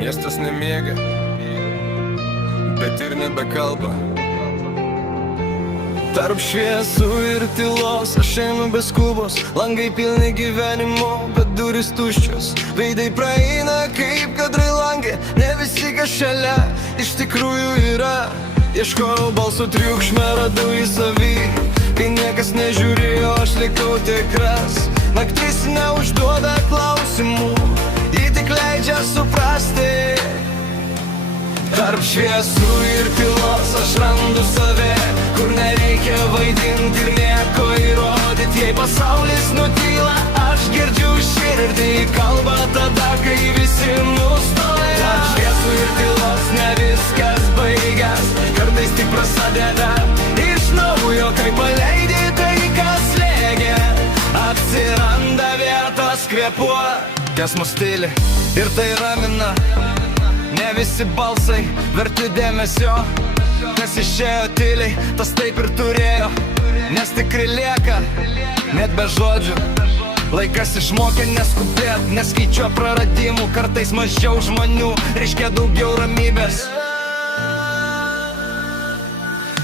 Miestas nemiega, bet ir nebekalba. Tarp šviesų ir tylos aš einu be skubos. Langai pilni gyvenimo, bet durys tuščios. Veidai praeina kaip kadrai langė. Ne visi, kas šalia iš tikrųjų yra. Ieškojau balsų triukšme, radau į savį. Kai niekas nežiūrėjo, aš likau tikras. Naktis neužduoda klausimų, ji tik leidžia suprasti. Tarp šviesų ir tylos aš randu save, kur nereikia vaidinti ir nieko įrodyti. Jei pasaulis nutyla, aš girdžiu širdį kalba tada, kai visi nustoja. Tarp šviesų ir tylos ne viskas baigęs, kartais tik prasideda iš naujo, kai paleidi tai, kas slėgė. Atsiranda vietos kvėpuot, kas mus tyli ir tai ramina. Ne visi balsai verti dėmesio, kas išėjo tyliai, tas taip ir turėjo. Nes tikri lieka, net be žodžių. Laikas išmokė neskubėt, neskaičiuot praradimų. Kartais mažiau žmonių reiškia daugiau ramybės.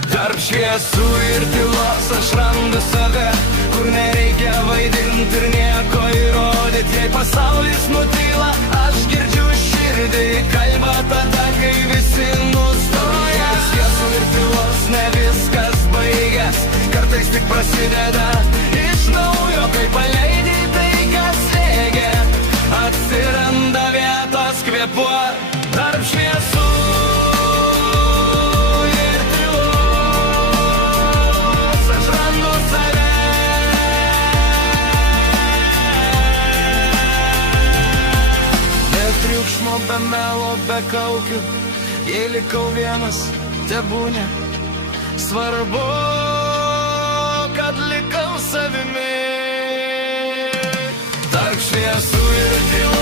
Tarp šviesų ir tylos aš randu save, kur nereikia vaidinti ir nieko įrodyti. Jei pasaulis nutyla, aš girdžiu širdį kalba tada, kai visi nustoja. Šviesų ir tylos ne viskas baigęs, kartais tik prasideda iš naujo, kai paleidi tai, kas slėgė. Atsiranda vietos kvėpuot. Tarp šviesų be melo, be kaukių, jei likau vienas, tebūnie. Svarbu, kad likau savimi. Tarp šviesų ir tylos